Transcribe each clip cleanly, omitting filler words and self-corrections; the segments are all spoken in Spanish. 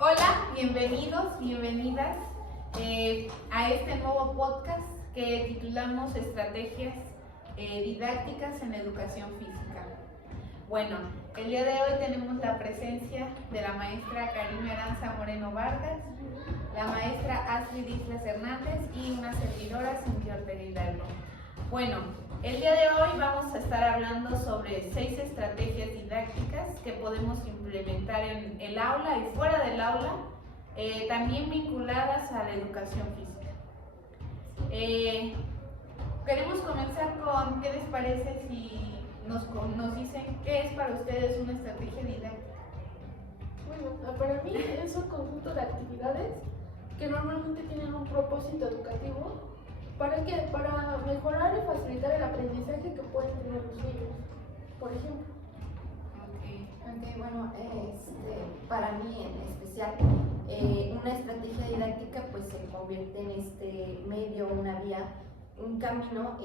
Hola, bienvenidos, bienvenidas a este nuevo podcast que titulamos Estrategias Didácticas en Educación Física. Bueno, el día de hoy tenemos la presencia de la maestra Karime Aranza Moreno Vargas, la maestra Astrid Islas Hernández y una servidora, Cintia Ortega Hidalgo. Bueno, el día de hoy vamos a estar hablando sobre 6 estrategias didácticas que podemos implementar en el aula y fuera del aula, también vinculadas a la educación física. Queremos comenzar con qué les parece si nos dicen qué es para ustedes una estrategia didáctica. Bueno, para mí es un conjunto de actividades que normalmente tienen un propósito educativo. ¿Para qué? Para mejorar y facilitar el aprendizaje que pueden tener los niños, por ejemplo. Bueno, para mí en especial, una estrategia didáctica pues se convierte en este medio, una vía, un camino,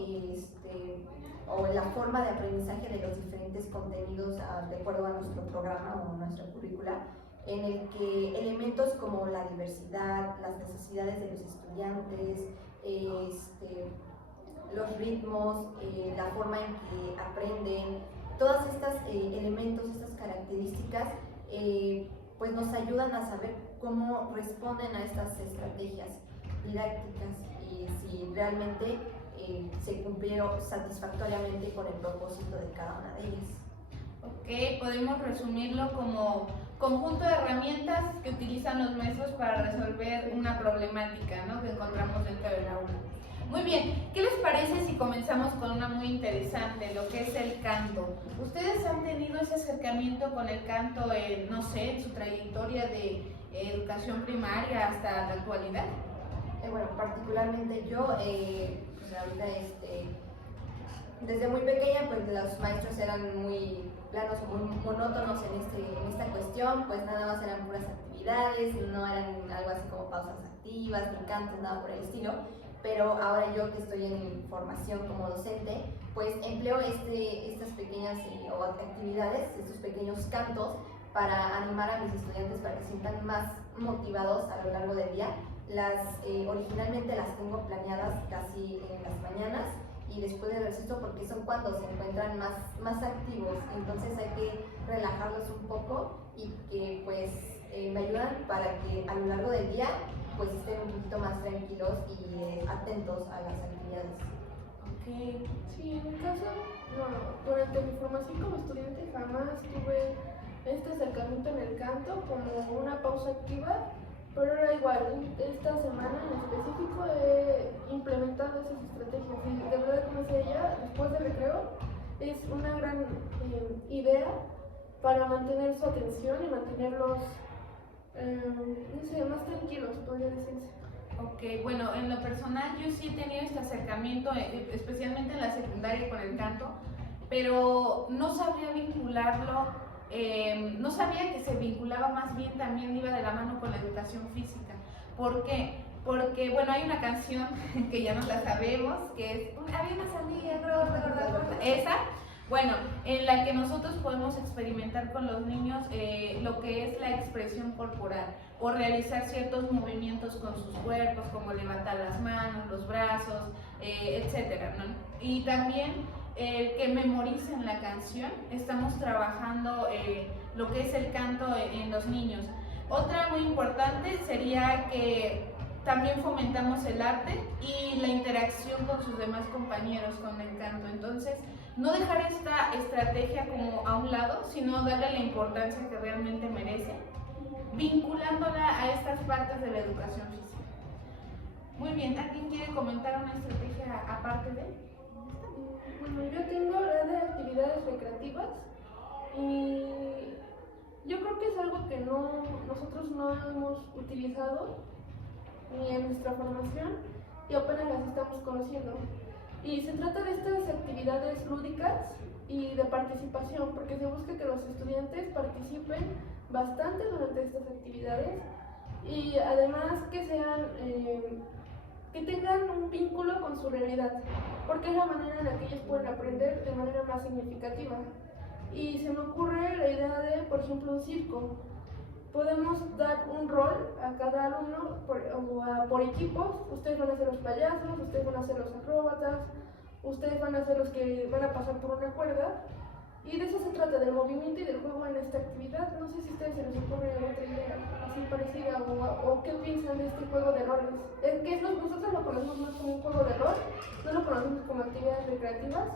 o la forma de aprendizaje de los diferentes contenidos de acuerdo a nuestro programa o nuestra currícula, en el que elementos como la diversidad, las necesidades de los estudiantes, los ritmos, la forma en que aprenden, todos estos elementos, estas características, pues nos ayudan a saber cómo responden a estas estrategias didácticas y si realmente se cumplieron satisfactoriamente con el propósito de cada una de ellas. Ok, podemos resumirlo como conjunto de herramientas que utilizan los maestros para resolver una problemática, ¿no?, que encontramos dentro del aula. Muy bien, ¿qué les parece si comenzamos con una muy interesante, lo que es el canto? ¿Ustedes han tenido ese acercamiento con el canto, no sé, en su trayectoria de educación primaria hasta la actualidad? Bueno, particularmente yo, pues ahorita desde muy pequeña pues los maestros eran muy planos o muy monótonos en esta cuestión, pues nada más eran puras actividades, no eran algo así como pausas activas, ni cantos, nada por el estilo. Pero ahora yo que estoy en formación como docente, pues empleo estas pequeñas actividades, estos pequeños cantos para animar a mis estudiantes para que se sientan más motivados a lo largo del día. Originalmente las tengo planeadas casi en las mañanas y después del receso porque son cuando se encuentran más activos, entonces hay que relajarlos un poco y que pues me ayudan para que a lo largo del día pues estén un poquito más tranquilos y atentos a las actividades. Ok. Sí, en mi caso, no, durante mi formación como estudiante jamás tuve este acercamiento en el canto como una pausa activa, pero era igual, esta semana en específico he implementado esas estrategias y de verdad, como decía ella, después del recreo es una gran idea para mantener su atención y mantenerlos no sé, más tranquilos, podría decirse. Ok, bueno, en lo personal yo sí he tenido este acercamiento, especialmente en la secundaria con el canto, pero no sabía vincularlo, no sabía que se vinculaba, más bien también iba de la mano con la educación física. ¿Por qué? Porque, bueno, hay una canción que ya nos la sabemos, que es había una sandía gorda, esa. Bueno, en la que nosotros podemos experimentar con los niños lo que es la expresión corporal o realizar ciertos movimientos con sus cuerpos, como levantar las manos, los brazos, etcétera, ¿no? Y también que memoricen la canción. Estamos trabajando lo que es el canto en los niños. Otra muy importante sería que también fomentamos el arte y la interacción con sus demás compañeros con el canto. Entonces, no dejar esta estrategia como a un lado, sino darle la importancia que realmente merece, vinculándola a estas partes de la educación física. Muy bien, ¿alguien quiere comentar una estrategia aparte de él? Bueno, yo tengo la de actividades recreativas y yo creo que es algo que nosotros no hemos utilizado ni en nuestra formación y apenas las estamos conociendo. Y se trata de estas actividades lúdicas y de participación, porque se busca que los estudiantes participen bastante durante estas actividades y además que sean que tengan un vínculo con su realidad, porque es la manera en la que ellos pueden aprender de manera más significativa. Y se me ocurre la idea de, por ejemplo, un circo. podemos dar un rol a cada alumno por equipos. Ustedes van a ser los payasos, ustedes van a ser los acróbatas, ustedes van a ser los que van a pasar por una cuerda. Y de eso se trata, del movimiento y del juego en esta actividad. No sé si a ustedes se les ocurre otra idea así parecida o qué piensan de este juego de roles. Nosotros lo conocemos más como un juego de rol, no lo conocemos como actividades recreativas,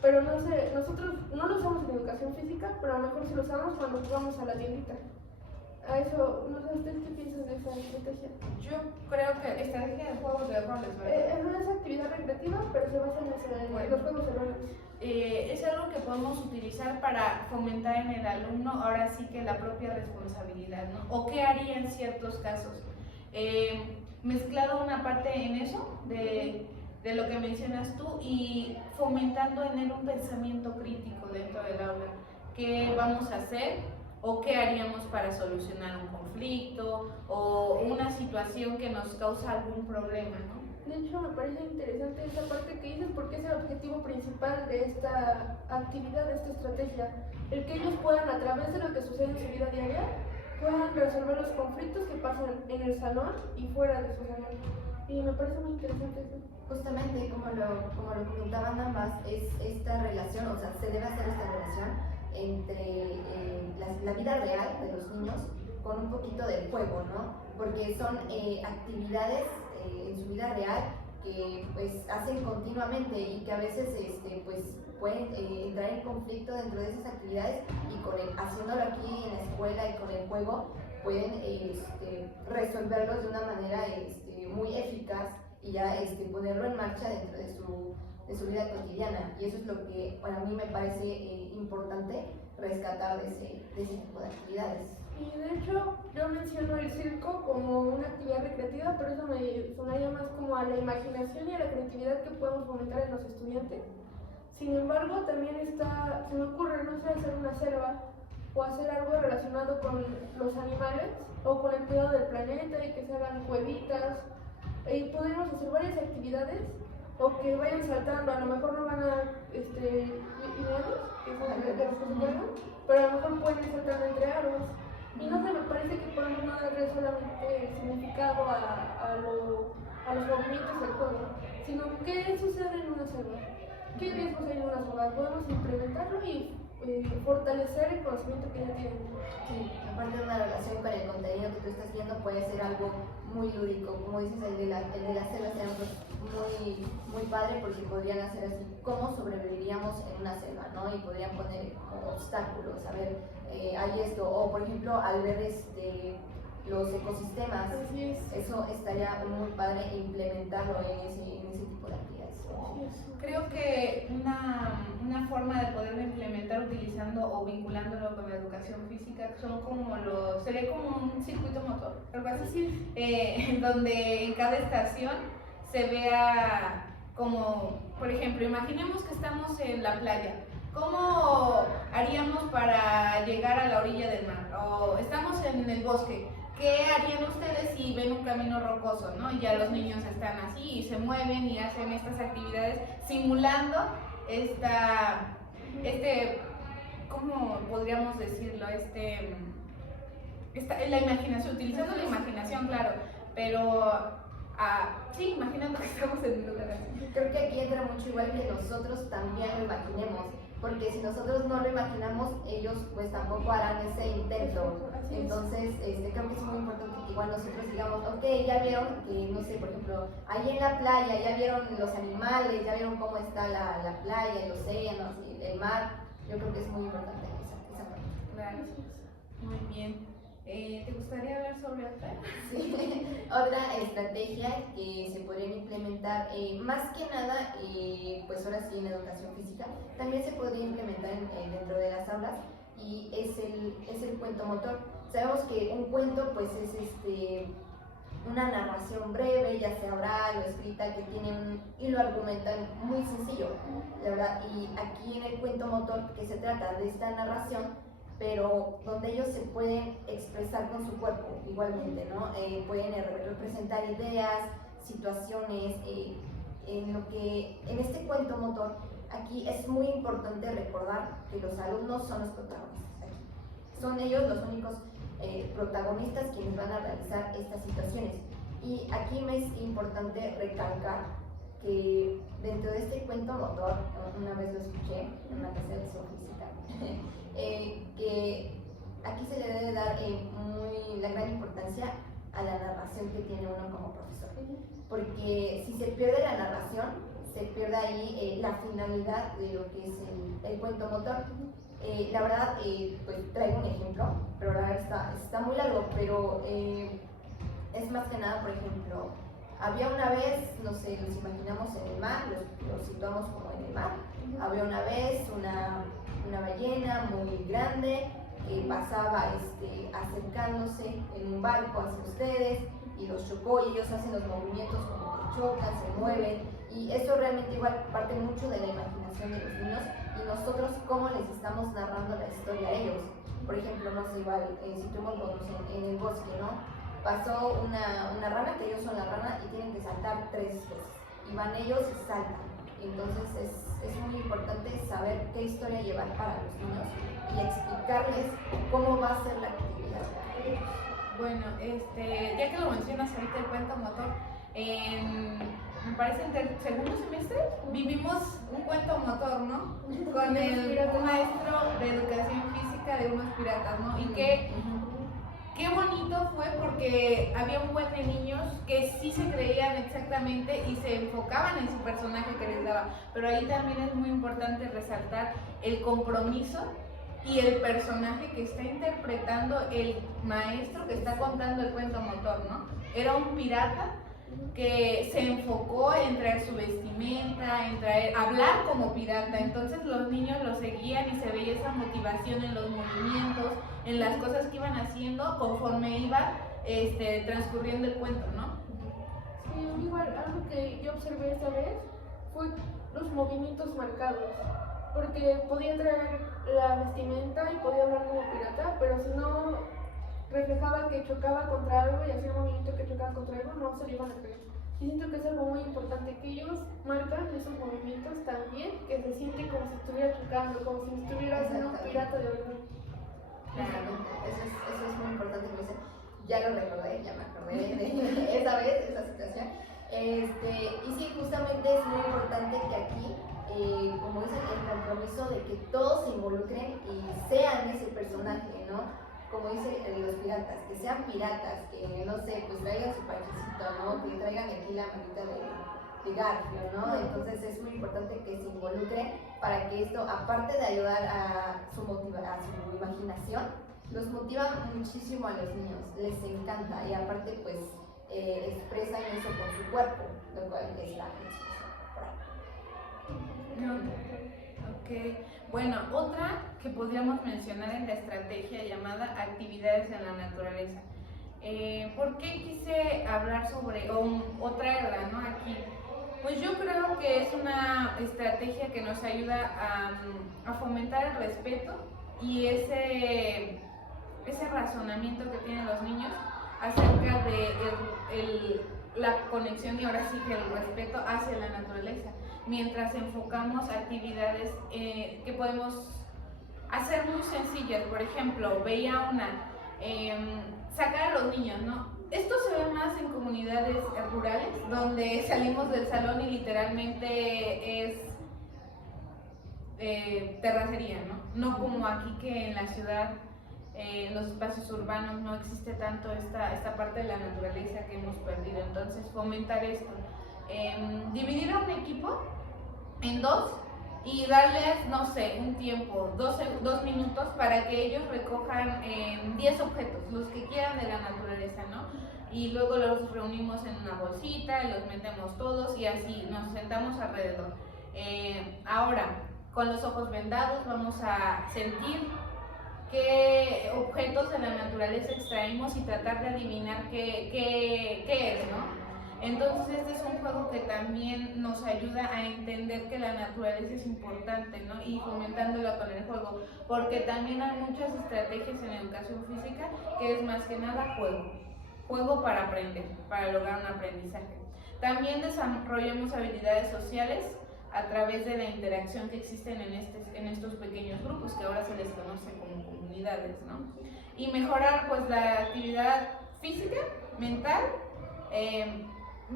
pero no sé, nosotros no lo usamos en educación física, pero a lo mejor sí lo usamos cuando jugamos a la tiendita. A eso, no sé, ¿ustedes qué piensan de esa estrategia? Yo creo que estrategia de juegos de roles, ¿verdad? No es actividad recreativa, pero se basa en los juegos de roles. Es algo que podemos utilizar para fomentar en el alumno ahora sí que la propia responsabilidad, ¿no? O qué haría en ciertos casos. Mezclado una parte en eso, de lo que mencionas tú, y fomentando en él un pensamiento crítico dentro del aula. ¿Qué vamos a hacer? ¿O qué haríamos para solucionar un conflicto o una situación que nos causa algún problema, ¿no? De hecho, me parece interesante esa parte que dices porque es el objetivo principal de esta actividad, de esta estrategia. El que ellos puedan, a través de lo que sucede en su vida diaria, puedan resolver los conflictos que pasan en el salón y fuera de su salón. Y me parece muy interesante eso. Justamente, como lo comentaban ambas, es esta relación, o sea, se debe hacer esta relación entre la vida real de los niños con un poquito del juego, ¿no? Porque son actividades en su vida real que pues hacen continuamente y que a veces pues pueden entrar en conflicto dentro de esas actividades y haciéndolo aquí en la escuela y con el juego pueden resolverlos de una manera muy eficaz y ya ponerlo en marcha dentro de su vida cotidiana, y eso es lo que para mí me parece importante rescatar de ese tipo de actividades. Y de hecho yo menciono el circo como una actividad recreativa, pero eso me sonaría más como a la imaginación y a la creatividad que podemos fomentar en los estudiantes. Sin embargo, también se me ocurre, no sé, hacer una selva o hacer algo relacionado con los animales o con el cuidado del planeta y que se hagan cuevitas. Y podemos hacer varias actividades o que vayan saltando, a lo mejor no van a lineales, que son de los que se juegan, pero a lo mejor pueden ir saltando entre árboles. Y no sé, me parece que podemos no darle solamente significado a los movimientos del juego, sino qué sucede en una selva, qué riesgos hay en una selva, podemos implementarlo y fortalecer el conocimiento que ya tienen. Sí, aparte de una relación con el contenido que tú estás viendo puede ser algo muy lúdico, como dices, el de la selva sería muy, muy padre porque podrían hacer así cómo sobreviviríamos en una selva, ¿no? Y podrían poner como obstáculos, a ver, hay esto, o por ejemplo al ver los ecosistemas, eso estaría muy padre implementarlo en ese tipo de actividades. Creo que una forma de poderlo implementar utilizando o vinculándolo con la educación física sería como un circuito motor, algo así, donde en cada estación se vea como, por ejemplo, imaginemos que estamos en la playa. ¿Cómo haríamos para llegar a la orilla del mar? O estamos en el bosque. ¿Qué harían ustedes si ven un camino rocoso, ¿no? Y ya los niños están así y se mueven y hacen estas actividades simulando ¿cómo podríamos decirlo? La imaginación, utilizando la imaginación, claro, pero sí, imaginando que estamos en un lugar así. Creo que aquí entra mucho igual que nosotros también lo imaginemos, porque si nosotros no lo imaginamos, ellos pues tampoco harán ese intento. Entonces creo que es muy importante que igual nosotros digamos, ok, ya vieron que, no sé, por ejemplo, ahí en la playa, ya vieron los animales, ya vieron cómo está la playa, el océano, el mar. Yo creo que es muy importante esa parte. Claro, muy bien. ¿Te gustaría hablar sobre otra? Sí, otra estrategia que se podrían implementar, más que nada, pues ahora sí en educación física, también se podría implementar dentro de las aulas, y es el cuento motor. Sabemos que un cuento pues es una narración breve, ya sea oral o escrita, que tiene un hilo argumental muy sencillo, la verdad, y aquí en el cuento motor, que se trata de esta narración, pero donde ellos se pueden expresar con su cuerpo igualmente, ¿no? Pueden representar ideas, situaciones, en este cuento motor, aquí es muy importante recordar que los alumnos son los protagonistas aquí. Son ellos los únicos protagonistas quienes van a realizar estas situaciones. Y aquí me es importante recalcar que dentro de este cuento motor, una vez lo escuché en una clase de educación física, que aquí se le debe dar la gran importancia a la narración que tiene uno como profesor, porque si se pierde la narración, se pierde ahí la finalidad de lo que es el cuento motor. La verdad, pues traigo un ejemplo, pero la verdad está muy largo, pero es más que nada, por ejemplo, había una vez, no sé, nos imaginamos en el mar, los situamos como en el mar, había una vez una ballena muy grande que pasaba acercándose en un barco hacia ustedes y los chocó, y ellos hacen los movimientos como que chocan, se mueven, y eso realmente igual parte mucho de la imaginación de los niños, y nosotros cómo les estamos narrando la historia a ellos. Por ejemplo, no sé, igual situémonos en el bosque, ¿no? Pasó una rana, que ellos son la rana y tienen que saltar 3 veces, y van ellos y saltan. Entonces es muy importante saber qué historia llevar para los niños y explicarles cómo va a ser la actividad. Bueno, ya que lo mencionas ahorita el cuento motor, me parece en el segundo semestre vivimos un cuento motor, ¿no? Con un maestro de educación física de unos piratas, ¿no? Y qué bonito fue, porque había un buen de niños que sí se creían exactamente y se enfocaban en su personaje que les daba, pero ahí también es muy importante resaltar el compromiso y el personaje que está interpretando el maestro que está contando el cuento motor, ¿no? Era un pirata que se enfocó en traer su vestimenta, en hablar como pirata. Entonces los niños lo seguían y se veía esa motivación en los movimientos, en las cosas que iban haciendo conforme iba transcurriendo el cuento, ¿no? Sí, igual algo que yo observé esta vez fue los movimientos marcados, porque podía traer la vestimenta y podía hablar como pirata, pero si no reflejaba que chocaba contra algo y hacía un movimiento que chocaba contra algo, no se lo iban a creer. Y siento que es algo muy importante que ellos marcan esos movimientos también, que se siente como si estuviera chocando, como si estuviera siendo un pirata de verdad. Claramente, eso es muy importante, que dicen. Ya lo recordé, ya me acordé de esa vez, esa situación. Y sí, justamente es muy importante que aquí, como dicen, el compromiso de que todos se involucren y sean ese personaje, ¿no? Como dicen los piratas, que sean piratas, que no sé, pues traigan su parchecito, ¿no? Que traigan aquí la manita de Garfio, ¿no? Entonces es muy importante que se involucren para que esto, aparte de ayudar a su imaginación, los motiva muchísimo a los niños, les encanta, y aparte pues expresan eso con su cuerpo, lo cual es la expresión. Ok, bueno, otra que podríamos mencionar en la estrategia llamada actividades en la naturaleza. ¿Por qué quise hablar sobre, o traerla, ¿no? Aquí, pues yo creo que es una estrategia que nos ayuda a fomentar el respeto y ese razonamiento que tienen los niños acerca de la conexión y ahora sí que el respeto hacia la naturaleza, mientras enfocamos actividades que podemos hacer muy sencillas. Por ejemplo, veía sacar a los niños, ¿no? Esto se ve más en comunidades rurales, donde salimos del salón y literalmente es terracería, ¿no? No como aquí, que en la ciudad, en los espacios urbanos, no existe tanto esta parte de la naturaleza que hemos perdido. Entonces, fomentar esto. Dividir a un equipo en 2 y darles, no sé, un tiempo, 2 minutos para que ellos recojan 10 objetos, los que quieran de la naturaleza, ¿no? Y luego los reunimos en una bolsita y los metemos todos y así nos sentamos alrededor. Ahora, con los ojos vendados, vamos a sentir qué objetos de la naturaleza extraímos y tratar de adivinar qué es, ¿no? Entonces este es un juego que también nos ayuda a entender que la naturaleza es importante, ¿no? Y fomentándola con el juego, porque también hay muchas estrategias en educación física que es más que nada juego para aprender, para lograr un aprendizaje. También desarrollamos habilidades sociales a través de la interacción que existen en estos pequeños grupos, que ahora se les conoce como comunidades, ¿no? y mejorar pues la actividad física, mental,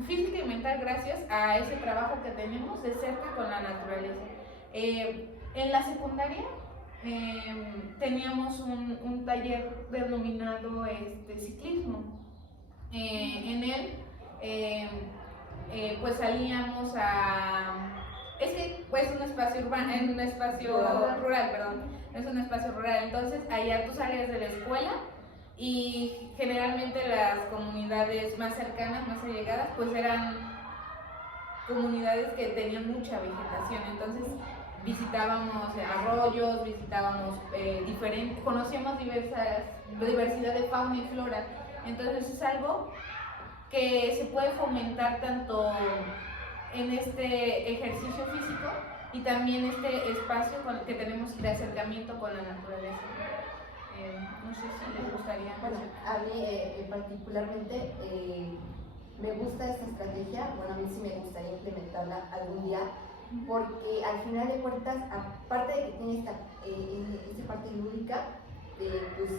física y mental gracias a ese trabajo que tenemos de cerca con la naturaleza. En la secundaria teníamos un taller denominado ciclismo. En él pues salíamos es que pues un espacio urbano, en un espacio rural, perdón, es un espacio rural, entonces allá tú sales de la escuela y generalmente las comunidades más cercanas, más allegadas, pues eran comunidades que tenían mucha vegetación, entonces visitábamos arroyos, visitábamos conocíamos diversidad de fauna y flora, entonces es algo que se puede fomentar tanto en este ejercicio físico y también este espacio que tenemos de acercamiento con la naturaleza. No sé si les gustaría. Bueno, a mí particularmente me gusta esta estrategia, bueno, a mí sí me gustaría implementarla algún día, porque al final de cuentas, aparte de que tiene esta parte lúdica, pues,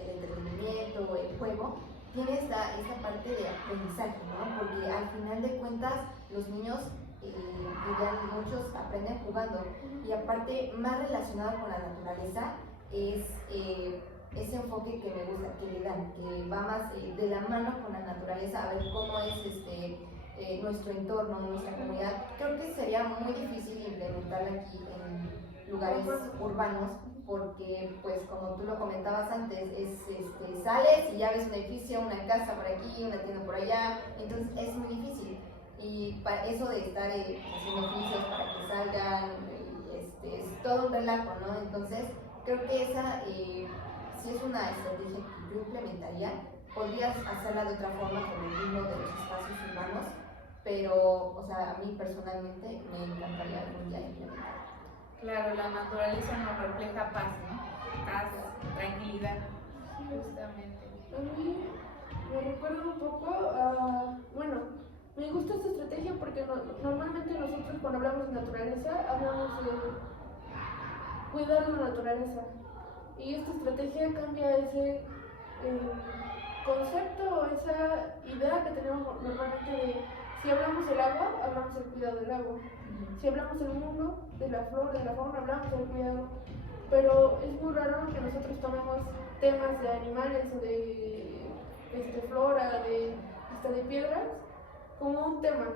el entretenimiento, el juego, tiene esta parte de aprendizaje, ¿no? Porque al final de cuentas los niños, dirían muchos, aprenden jugando, y aparte más relacionado con la naturaleza es ese enfoque que me gusta, que le dan, que va más de la mano con la naturaleza, a ver cómo es nuestro entorno, nuestra comunidad. Creo que sería muy difícil implementarla aquí en lugares urbanos, porque pues como tú lo comentabas antes, sales y ya ves un edificio, una casa por aquí, una tienda por allá, entonces es muy difícil. Y para eso de estar haciendo oficios para que salgan, es todo un relajo, ¿no? Entonces creo que esa sí es una estrategia que yo implementaría. Podrías hacerla de otra forma con el ritmo de los espacios urbanos, pero, o sea, a mí personalmente me encantaría algún día implementarla. Claro, la naturaleza nos refleja paz, ¿no? Paz, tranquilidad, justamente. A mí me recuerda un poco a, bueno, me gusta esta estrategia porque normalmente nosotros cuando hablamos de naturaleza hablamos de cuidar la naturaleza, y esta estrategia cambia ese concepto o esa idea que tenemos normalmente de si hablamos del agua, hablamos del cuidado del agua. Si hablamos del mundo, de la flora, de la fauna, hablamos del cuidado. Pero es muy raro que nosotros tomemos temas de animales o de flora, de piedras, como un tema.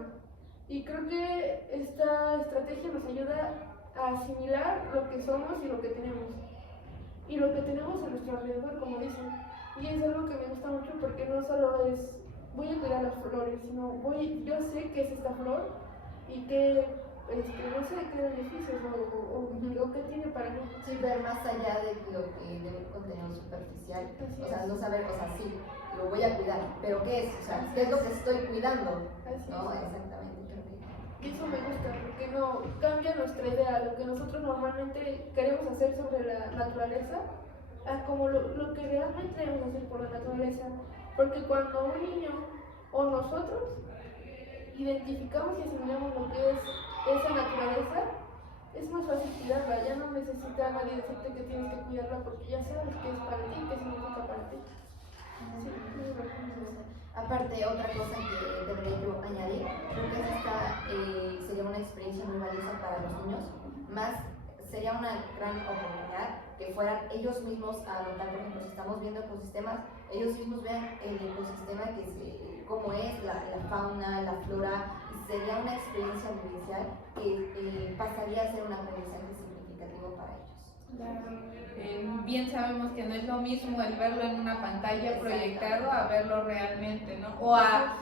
Y creo que esta estrategia nos ayuda a asimilar lo que somos y lo que tenemos. Y lo que tenemos a nuestro alrededor, como dicen. Y es algo que me gusta mucho porque no solo es voy a cuidar las flores, sino yo sé qué es esta flor y qué, no sé, qué beneficios o qué tiene para mí. Sí, ver más allá de lo que de un contenido superficial, Así o sea, es. no saber, o sea, sí, lo voy a cuidar, pero ¿qué es? O sea, ¿qué es lo que estoy cuidando? Así ¿No? es. Exactamente, creo que. Y eso me gusta porque no cambia nuestra idea, lo que nosotros normalmente queremos hacer sobre la naturaleza, a como lo que realmente debemos hacer por la naturaleza. Porque cuando un niño o nosotros identificamos y asimilamos lo que es esa naturaleza, es más fácil cuidarla, ya no necesita nadie decirte que tienes que cuidarla porque ya sabes qué es para ti, qué significa para ti. Sí, Aparte, otra cosa que debería yo añadir, creo que esta sería una experiencia muy valiosa para los niños, más sería una gran oportunidad que fueran ellos mismos a notar, por ejemplo, si estamos viendo ecosistemas, ellos mismos vean el ecosistema, cómo es la fauna, la flora, y sería una experiencia vivencial que pasaría a ser un aprendizaje significativo para ellos. Claro. Bien sabemos que no es lo mismo el verlo en una pantalla proyectado a verlo realmente, ¿no? O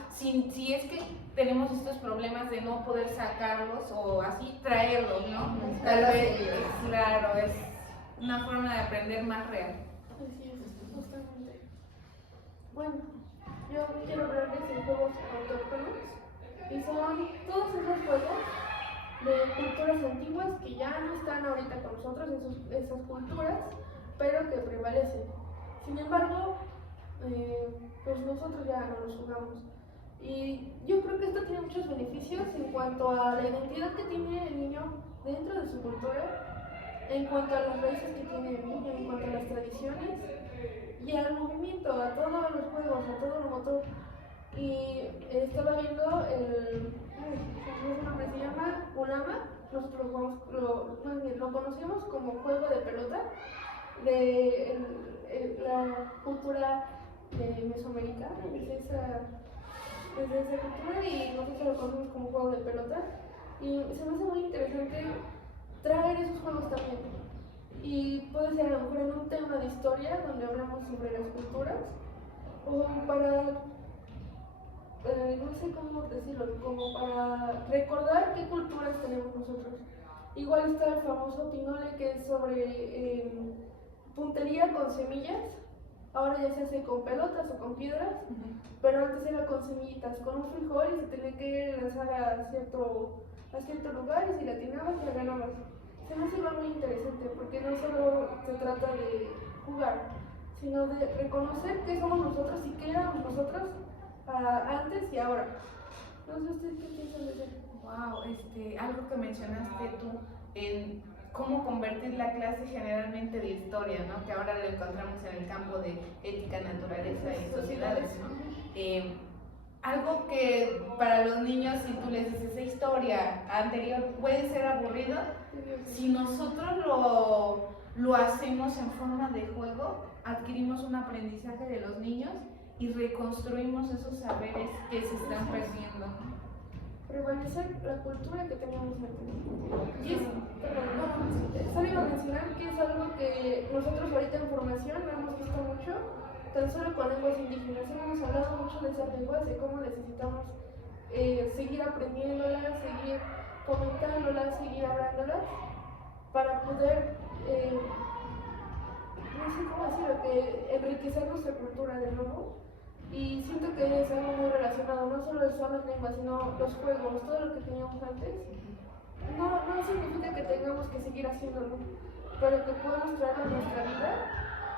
si es que tenemos estos problemas de no poder sacarlos o así traerlos, ¿no? Tal vez, claro, es una forma de aprender más real. Así es, justamente. Bueno, yo quiero hablarles de juegos autóctonos, y son todos esos juegos de culturas antiguas que ya no están ahorita con nosotros, esas culturas, pero que prevalecen. Sin embargo, pues nosotros ya no los jugamos. Y yo creo que esto tiene muchos beneficios en cuanto a la identidad que tiene el niño dentro de su cultura, en cuanto a las raíces que tiene el niño, en cuanto a las tradiciones, y al movimiento, a todos los juegos, a todo el motor. Y estaba viendo su nombre se llama Ulama, nosotros lo conocemos como juego de pelota, de la cultura mesoamericana, desde esa cultura, y nosotros lo conocemos como juego de pelota. Y se me hace muy interesante traer esos juegos también. Y puede ser a lo mejor en un tema de historia donde hablamos sobre las culturas, o para, no sé cómo decirlo, como para recordar qué culturas tenemos nosotros. Igual está el famoso Pinole, que es sobre puntería con semillas. Ahora ya se hace con pelotas o con piedras, pero antes era con semillitas, con un frijol, y se tenía que lanzar a cierto lugar, y si la atinabas, la ganabas. Se me hace muy interesante porque no solo se trata de jugar, sino de reconocer qué somos nosotros y qué éramos nosotros antes y ahora. No sé ustedes qué piensan de eso. Wow, algo que mencionaste tú en cómo convertir la clase generalmente de historia, ¿no? Que ahora lo encontramos en el campo de ética, naturaleza y sociedades, ¿no? Algo que para los niños, si tú les dices esa historia anterior puede ser aburrido, si nosotros lo hacemos en forma de juego, adquirimos un aprendizaje de los niños y reconstruimos esos saberes que se están perdiendo. Prevalecer la cultura que teníamos antes. Y solo iba a mencionar que es algo que nosotros ahorita en formación lo hemos visto mucho, tan solo con lenguas indígenas. Hemos hablado mucho de esas lenguas, de cómo necesitamos seguir aprendiéndolas, seguir comentándolas, seguir hablándolas, para poder, no sé cómo decirlo, que enriquecer nuestra cultura de nuevo. Y siento que es algo muy relacionado, no solo son las lenguas, sino los juegos, todo lo que teníamos antes. No significa que tengamos que seguir haciéndolo, pero que podamos traerlo a nuestra vida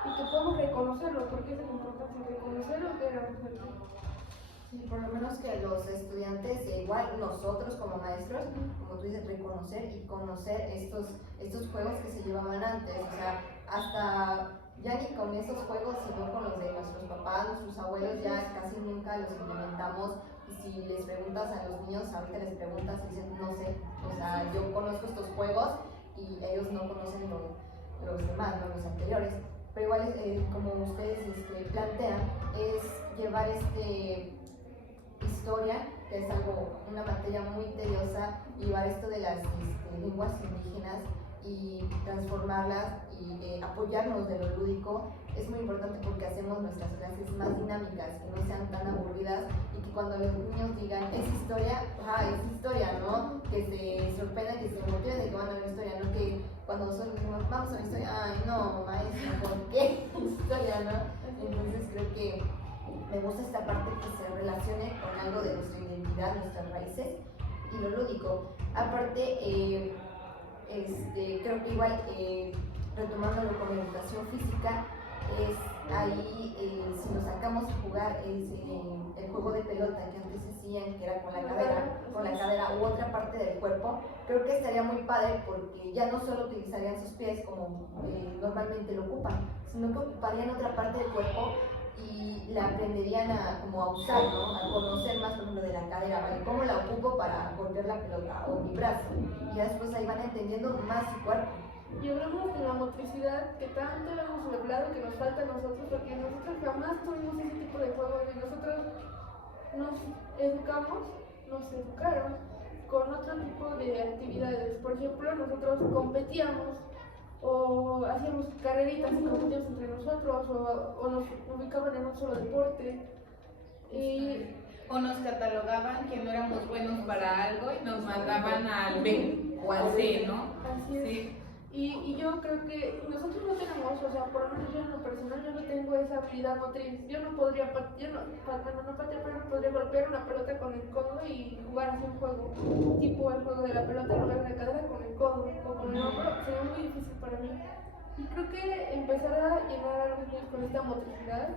y que podamos reconocerlo, porque es lo importante, reconocer lo que éramos antes. Sí, por lo menos que los estudiantes, igual nosotros como maestros, como tú dices, reconocer y conocer estos juegos que se llevaban antes, o sea, hasta ya ni con esos juegos, sino con los de nuestros papás, nuestros abuelos, ya casi nunca los implementamos. Y si les preguntas a los niños, ahorita les preguntas y dicen, no sé, o sea, yo conozco estos juegos y ellos no conocen los demás, ¿no? Los anteriores. Pero igual, como ustedes plantean, es llevar historia, que es una materia muy tediosa, llevar esto de las lenguas indígenas y transformarlas y apoyarnos de lo lúdico. Es muy importante porque hacemos nuestras clases más dinámicas, que no sean tan aburridas, y que cuando los niños digan es historia, es historia, ¿no? Que se sorprendan, que se motiven de que van a ver historia, no que cuando nosotros decimos vamos a la historia, ay no, maestra, ¿por qué historia, no? Entonces creo que me gusta esta parte que se relacione con algo de nuestra identidad, nuestras raíces y lo lúdico. Aparte, creo que igual, retomándolo con la educación física, es ahí, si nos sacamos a jugar, el juego de pelota que antes hacían, que era con la cadera u otra parte del cuerpo, creo que estaría muy padre porque ya no solo utilizarían sus pies como normalmente lo ocupan, sino que ocuparían otra parte del cuerpo y la aprenderían a usar, ¿no? A conocer más, por ejemplo, de la cadera, ¿vale? ¿Cómo la ocupo para golpear la pelota o mi brazo? Y ya después ahí van entendiendo más su cuerpo. Y hablamos de la motricidad que tanto hemos hablado, que nos falta a nosotros, porque nosotros jamás tuvimos ese tipo de juegos, y nosotros nos educaron con otro tipo de actividades. Por ejemplo, nosotros competíamos o hacíamos carreritas y competíamos entre nosotros, o nos ubicaban en un solo deporte. O nos catalogaban que no éramos buenos para algo y nos mandaban al B o al C, ¿no? Así es. Sí. Y yo creo que nosotros no tenemos, o sea, por lo menos yo en lo personal, yo no tengo esa habilidad motriz. Yo no podría golpear una pelota con el codo y jugar así un juego, tipo el juego de la pelota en lugar de la cadera con el codo o con el hombro, sería muy difícil para mí. Y creo que empezar a llenar a los niños con esta motricidad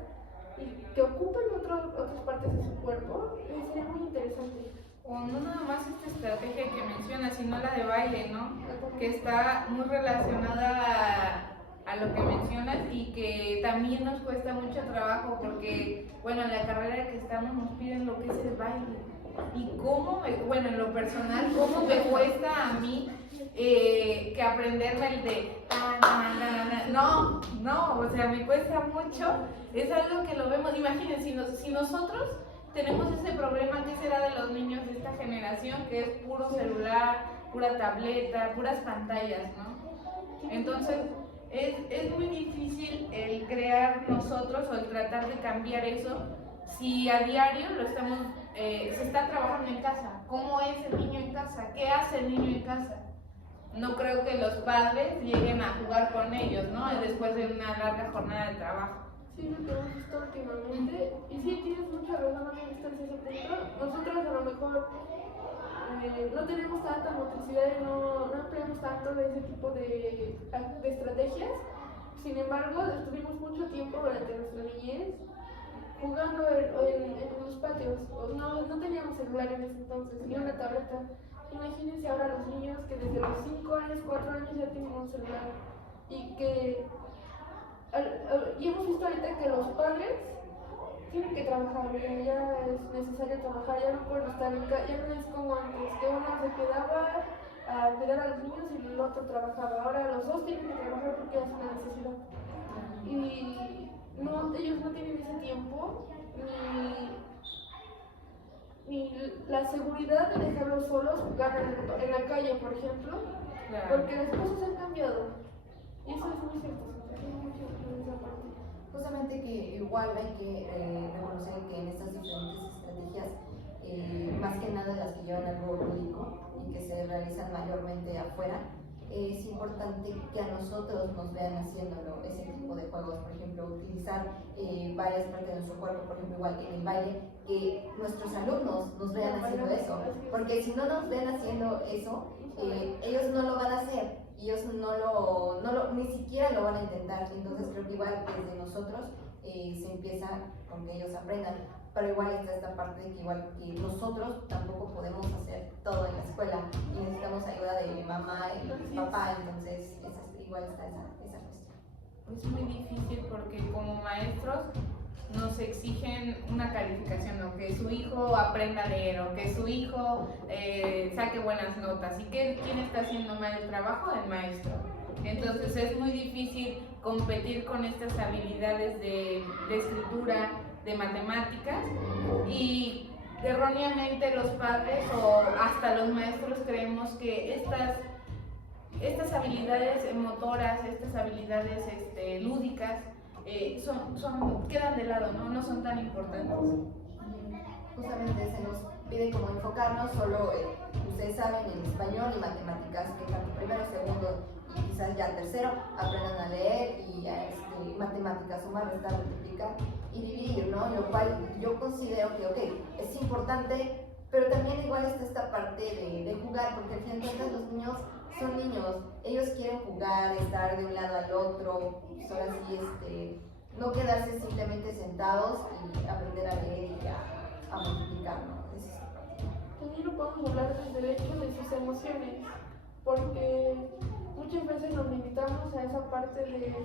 y que ocupen otras partes de su cuerpo sería muy interesante. O no nada más esta estrategia que mencionas, sino la de baile, ¿no? Que está muy relacionada a lo que mencionas y que también nos cuesta mucho trabajo porque, bueno, en la carrera que estamos nos piden lo que es el baile. Y bueno, en lo personal, cómo me cuesta a mí que aprenderme el de no, o sea, me cuesta mucho, es algo que lo vemos, imagínense, si nosotros tenemos ese problema, ¿qué será de los niños de esta generación? Que es puro celular, pura tableta, puras pantallas, ¿no? Entonces, es muy difícil el crear nosotros o el tratar de cambiar eso si a diario lo estamos, se está trabajando en casa. ¿Cómo es el niño en casa? ¿Qué hace el niño en casa? No creo que los padres lleguen a jugar con ellos, ¿no? Después de una larga jornada de trabajo. Sí, lo que hemos visto últimamente. Y sí, tienes mucha razón, también estás en ese punto. Nosotros a lo mejor no tenemos tanta motricidad y no empleamos tanto de ese tipo de estrategias. Sin embargo, estuvimos mucho tiempo durante nuestra niñez jugando en los patios. No teníamos celular en ese entonces, ni una tableta. Imagínense ahora los niños que desde los 5 años, 4 años ya tienen un celular y y hemos visto ahorita que los padres tienen que trabajar, ya es necesario trabajar, ya no pueden estar en casa, ya no es como antes, que uno se quedaba a cuidar a los niños y el otro trabajaba. Ahora los dos tienen que trabajar porque es una necesidad. Y ellos no tienen ese tiempo ni la seguridad de dejarlos solos jugar en la calle, por ejemplo, Claro. porque las cosas han cambiado. Y eso es muy cierto, tiene mucho en esa parte. Justamente que igual hay que reconocer que en estas diferentes estrategias, más que nada las que llevan al juego lúdico y que se realizan mayormente afuera, es importante que a nosotros nos vean haciéndolo, ese tipo de juegos, por ejemplo, utilizar varias partes de nuestro cuerpo, por ejemplo, igual que en el baile, que nuestros alumnos nos vean haciendo eso, porque si no nos ven haciendo eso, ellos no lo van a hacer, ellos ni siquiera lo van a intentar. Entonces creo que igual desde nosotros se empieza con que ellos aprendan, pero igual está esta parte de que igual que nosotros tampoco podemos hacer todo en la escuela y necesitamos ayuda de mamá y papá, entonces igual está esa cuestión. Es muy difícil porque como maestros nos exigen una calificación, o que su hijo aprenda a leer, o que su hijo saque buenas notas. ¿Y quién está haciendo mal el trabajo? El maestro. Entonces es muy difícil competir con estas habilidades de escritura, de matemáticas, y erróneamente los padres o hasta los maestros creemos que estas habilidades motoras, estas habilidades lúdicas, quedan de lado, ¿no? No son tan importantes. Justamente se nos pide como enfocarnos solo, ustedes saben, en español y matemáticas, que tanto primero, segundo y quizás ya tercero aprendan a leer y matemáticas, sumar, restar, multiplicar y dividir, ¿no? Lo cual yo considero que, ok, es importante, pero también igual está esta parte de jugar, porque al final de cuentas los niños son niños, ellos quieren jugar, estar de un lado al otro, pues ahora sí, no quedarse simplemente sentados y aprender a leer y a multiplicar, ¿no? También no podemos hablar desde el hecho de sus emociones, porque muchas veces nos limitamos a esa parte de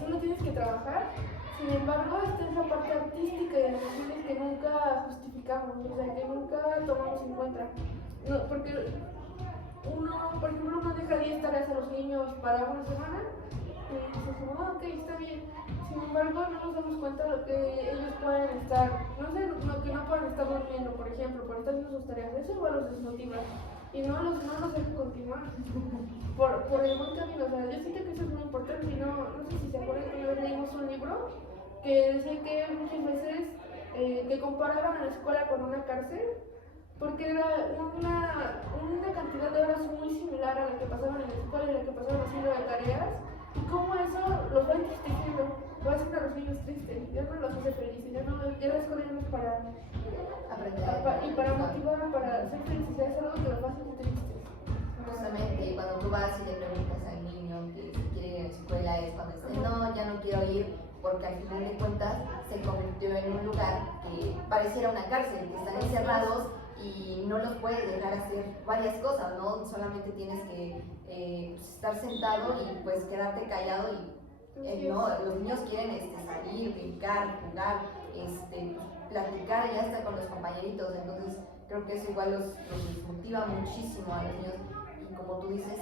solo tienes que trabajar. Sin embargo, está esa parte artística y de emociones que nunca justificamos, o sea, que nunca tomamos en cuenta. No, porque por ejemplo, uno deja 10 tareas a los niños para una semana y dices, ok, está bien. Sin embargo, no nos damos cuenta de lo que ellos pueden estar, que no pueden estar durmiendo, por ejemplo, por estar haciendo sus tareas. Eso igual los desmotiva y no los deja continuar por el buen camino. O sea, yo siento que eso es muy importante y no sé si se acuerdan que una vez leímos un libro que decía que muchas veces que comparaban a la escuela con una cárcel, porque era una cantidad de horas muy similar a la que pasaban en la escuela y a la que pasaban haciendo de tareas, y cómo eso los va entristeciendo, lo hacen a los niños tristes, ya no los hace felices, ya la escuela no es para aprender y para motivar, para ser felices, ya es algo que los va a hacer tristes. Justamente, cuando tú vas y le preguntas al niño que si quiere ir a la escuela, es cuando dice, no, ya no quiero ir, porque al final de cuentas se convirtió en un lugar que pareciera una cárcel, que están encerrados y no los puedes dejar hacer varias cosas, ¿no? Solamente tienes que estar sentado y pues quedarte callado y No, los niños quieren salir, brincar, jugar, platicar ya hasta con los compañeritos, entonces creo que eso igual los motiva muchísimo a los niños y como tú dices,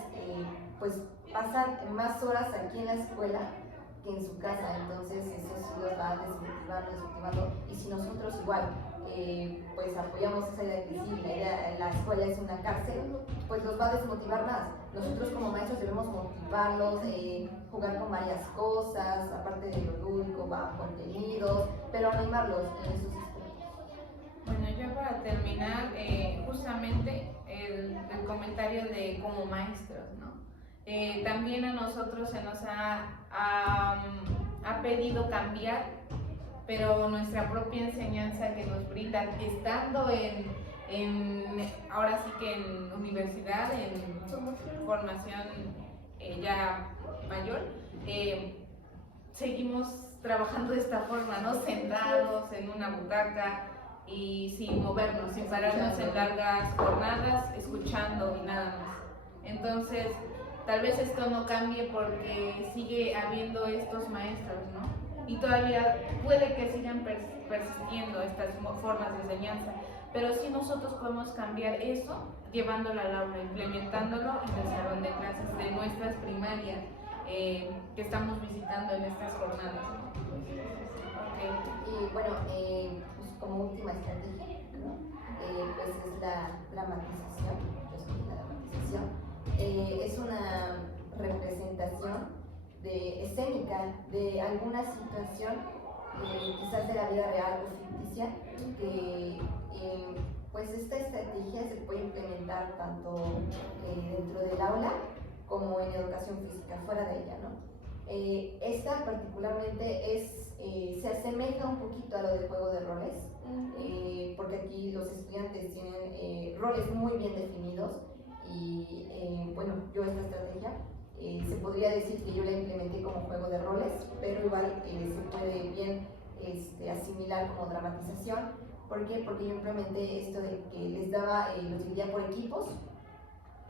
pues pasan más horas aquí en la escuela que en su casa, entonces eso sí los va desmotivando y si nosotros igual pues apoyamos esa idea de que sí, la escuela es una cárcel, pues los va a desmotivar más. Nosotros como maestros debemos motivarlos, jugar con varias cosas, aparte de lo lúdico, contenidos, pero animarlos en esos aspectos. Bueno, ya para terminar, justamente el comentario de como maestros, ¿no? También a nosotros se nos ha pedido cambiar, pero nuestra propia enseñanza que nos brindan, estando ahora sí que en universidad, en formación ya mayor, seguimos trabajando de esta forma, ¿no? Sentados en una butaca y sin movernos, sin pararnos en largas jornadas, escuchando y nada más. Entonces, tal vez esto no cambie porque sigue habiendo estos maestros, ¿no? Y todavía puede que sigan persistiendo estas formas de enseñanza, pero sí nosotros podemos cambiar eso llevándolo al aula, implementándolo en el salón de clases de nuestras primarias que estamos visitando en estas jornadas, ¿no? Okay. Y bueno, pues como última estrategia, ¿no? Pues es la dramatización. Es una representación escénica de alguna situación, quizás de la vida real o ficticia, que pues esta estrategia se puede implementar tanto dentro del aula como en educación física, fuera de ella, ¿no? Esta particularmente se asemeja un poquito a lo del juego de roles, porque aquí los estudiantes tienen roles muy bien definidos y bueno, yo esta estrategia se podría decir que yo la implementé como juego de roles, pero igual se puede bien asimilar como dramatización. ¿Por qué? Porque yo implementé esto de que les daba, los dividía por equipos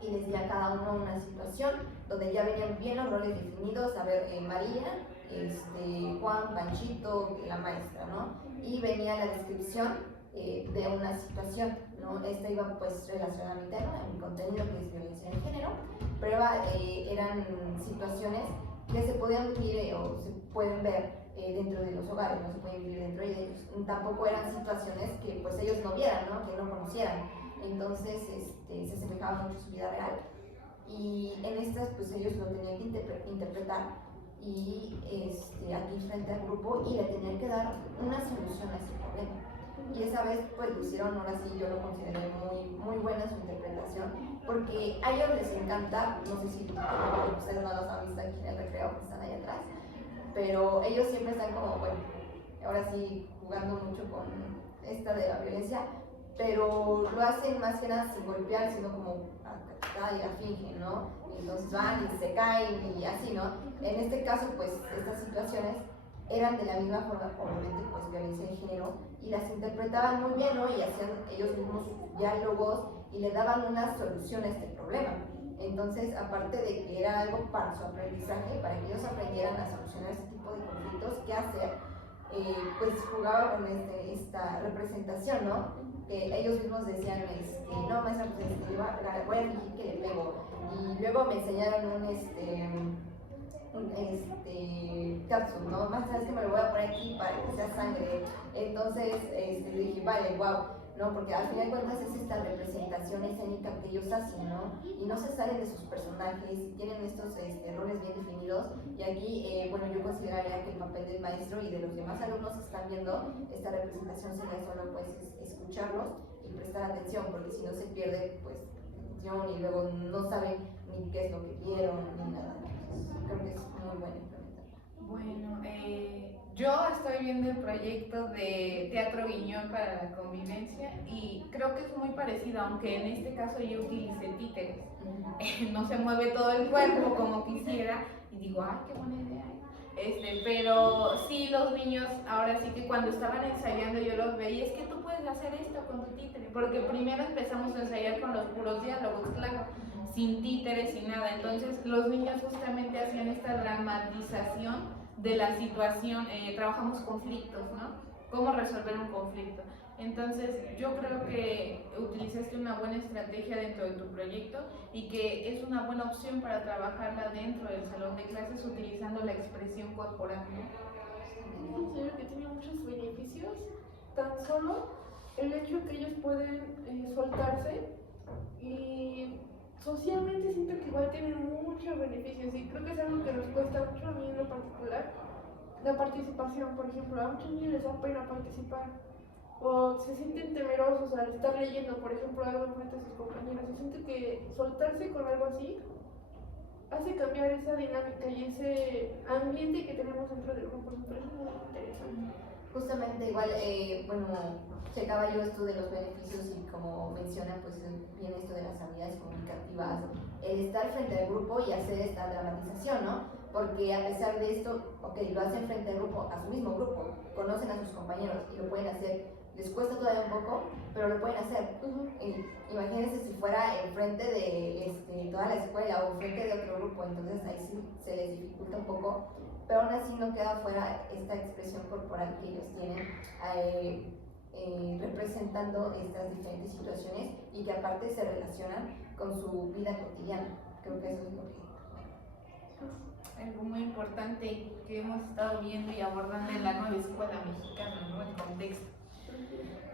y les di a cada uno una situación donde ya venían bien los roles definidos, a ver, María, Juan, Panchito, la maestra, ¿no? Y venía la descripción de una situación, ¿no? Esta iba pues relacionada a mi tema, a mi contenido que es violencia de género, pero eran situaciones que se podían vivir o se pueden ver dentro de los hogares, no se pueden vivir dentro de ellos. Tampoco eran situaciones que pues ellos no vieran, ¿no? Que no conocieran. Entonces se asemejaba mucho a su vida real. Y en estas pues ellos lo tenían que interpretar y aquí frente al grupo y le tenían que dar una solución a ese problema. Y esa vez pues lo hicieron, ahora sí yo lo consideré muy buena su interpretación, porque a ellos les encanta, no sé si ustedes no los han visto aquí en el recreo, que están ahí atrás, pero ellos siempre están como, bueno, ahora sí jugando mucho con esta de la violencia, pero lo hacen más que nada sin golpear, sino como cada día fingen, ¿no? Entonces van y se caen y así, ¿no? En este caso pues estas situaciones eran de la misma forma, obviamente, pues violencia de género, y las interpretaban muy bien, ¿no? Y hacían ellos mismos diálogos y le daban una solución a este problema. Entonces, aparte de que era algo para su aprendizaje, para que ellos aprendieran a solucionar este tipo de conflictos, qué hacer, pues jugaba con esta representación, ¿no? Que ellos mismos decían, no, maestra, pues voy a fingir que le pego. Y luego me enseñaron un cápsula, ¿no? Más sabes que me lo voy a poner aquí para que sea sangre. Entonces le dije, vale, wow, ¿no? Porque al final de cuentas es esta representación escénica que ellos hacen, ¿no? Y no se salen de sus personajes, y tienen estos roles bien definidos. Y aquí, bueno, yo consideraría que el papel del maestro y de los demás alumnos que están viendo esta representación sería solo pues escucharlos y prestar atención, porque si no se pierde pues atención y luego no saben ni qué es lo que vieron ni nada. Creo que es muy bueno implementarlo. Bueno, yo estoy viendo el proyecto de Teatro Guiñol para la convivencia y creo que es muy parecido, aunque en este caso yo utilicé títeres. No se mueve todo el cuerpo como quisiera y digo, ay, qué buena idea. Pero sí, los niños, ahora sí que cuando estaban ensayando yo los veía, es que tú puedes hacer esto con tu títere, porque primero empezamos a ensayar con los puros diálogos, claro, sin títeres, sin nada. Entonces los niños justamente hacían esta dramatización de la situación, trabajamos conflictos, ¿no? Cómo resolver un conflicto. Entonces, yo creo que utilizaste una buena estrategia dentro de tu proyecto y que es una buena opción para trabajarla dentro del salón de clases utilizando la expresión corporal, ¿no? Considero que tiene muchos beneficios, tan solo el hecho que ellos pueden soltarse, y socialmente siento que igual tienen muchos beneficios, y creo que es algo que nos cuesta mucho a mí en lo particular, la participación. Por ejemplo, a muchos niños les da pena participar o se sienten temerosos al estar leyendo, por ejemplo, algo enfrente de sus compañeros, y siento que soltarse con algo así hace cambiar esa dinámica y ese ambiente que tenemos dentro del grupo. Me parece muy interesante. Justamente igual, bueno, checaba yo esto de los beneficios y como menciona, pues viene esto de las habilidades comunicativas, el estar frente al grupo y hacer esta dramatización, ¿no? Porque a pesar de esto, ok, lo hacen frente al grupo, a su mismo grupo, conocen a sus compañeros y lo pueden hacer, les cuesta todavía un poco, pero lo pueden hacer. Imagínense si fuera enfrente de toda la escuela o enfrente de otro grupo, entonces ahí sí se les dificulta un poco, pero aún así no queda fuera esta expresión corporal que ellos tienen representando estas diferentes situaciones y que aparte se relacionan con su vida cotidiana. Creo que eso es lo que... Algo muy importante que hemos estado viendo y abordando en la nueva escuela mexicana, ¿no? El contexto.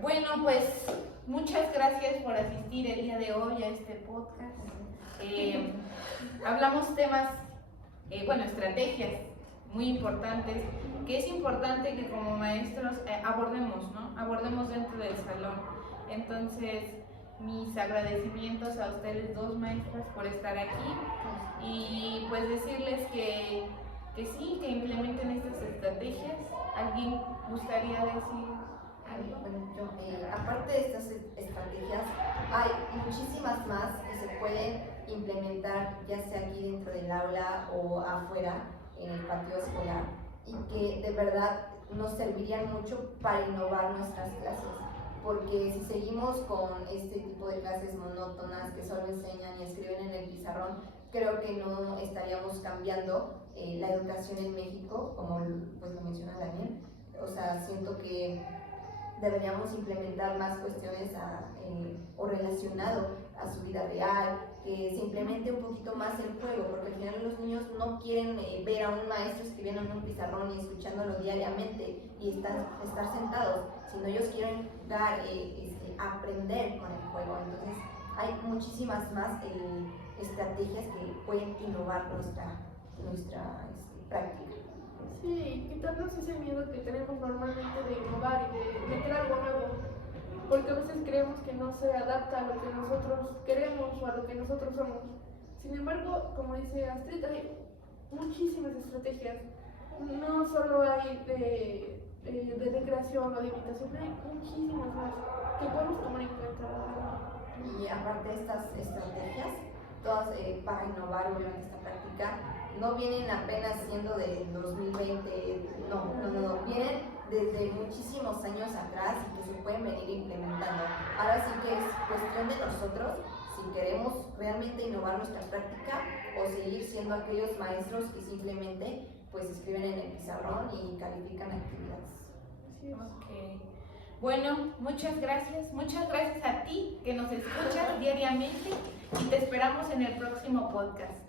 Bueno, pues muchas gracias por asistir el día de hoy a este podcast. Hablamos temas, estrategias muy importantes, que es importante que como maestros abordemos, ¿no? Abordemos dentro del salón. Entonces, mis agradecimientos a ustedes dos maestras por estar aquí y pues decirles que sí, que implementen estas estrategias. ¿Alguien gustaría decir algo? Bueno, aparte de estas estrategias, hay muchísimas más que se pueden implementar, ya sea aquí dentro del aula o afuera en el patio escolar, y que de verdad nos servirían mucho para innovar nuestras clases. Porque si seguimos con este tipo de clases monótonas que solo enseñan y escriben en el pizarrón, creo que no estaríamos cambiando la educación en México, como pues lo menciona Daniel. O sea, siento que deberíamos implementar más cuestiones o relacionado a su vida real, que se implemente un poquito más el juego, porque al final los niños no quieren ver a un maestro escribiendo en un pizarrón y escuchándolo diariamente y estar sentados, sino ellos quieren aprender con el juego. Entonces hay muchísimas más estrategias que pueden innovar nuestra práctica. Sí, quitarnos ese miedo que tenemos normalmente de innovar y de meter algo nuevo, porque a veces creemos que no se adapta a lo que nosotros queremos o a lo que nosotros somos. Sin embargo, como dice Astrid, hay muchísimas estrategias. No solo hay de recreación o de imitación, hay muchísimas más que podemos tomar en cuenta. Y aparte de estas estrategias, todas para innovar obviamente esta práctica, no vienen apenas siendo del 2020, no, vienen desde muchísimos años atrás y que se pueden venir implementando. Ahora sí que es cuestión de nosotros si queremos realmente innovar nuestra práctica o seguir siendo aquellos maestros que simplemente pues escriben en el pizarrón y califican actividades. Okay. Bueno, muchas gracias a ti que nos escuchas diariamente y te esperamos en el próximo podcast.